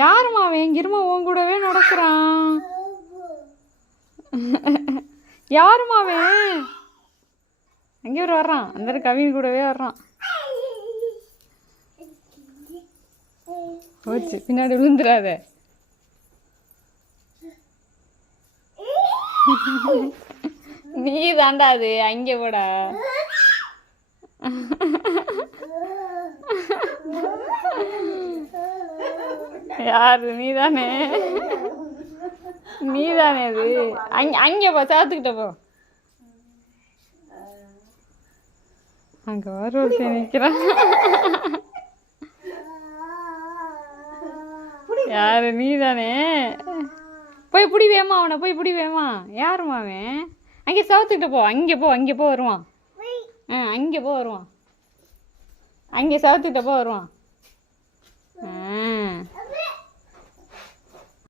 யாருமா அவன் கிருமா உன் கூடவே நடக்கிறான்? யாருமா அவன்? அங்கே ஒரு வர்றான், அந்த கவின் கூடவே வர்றான். போச்சு, பின்னாடி விழுந்துடாத. நீ தாண்டா அது, அங்கே போடா. யாரு? நீதானே, நீதானே அது. அங்கே போ, சாத்துக்கிட்ட போ. அங்க வர ஒருத்தன் நிற்கிறான். யாரு? நீதானே. போய் பிடி வேமா அவனை, போய் பிடி வேமா. யாருமா அவன்? அங்கே சவுத்துக்கிட்ட போ, அங்கே போ, அங்கே போ வருவான். அங்கே போ வருவான், அங்கே சவுத்துக்கிட்ட போ வருவான்.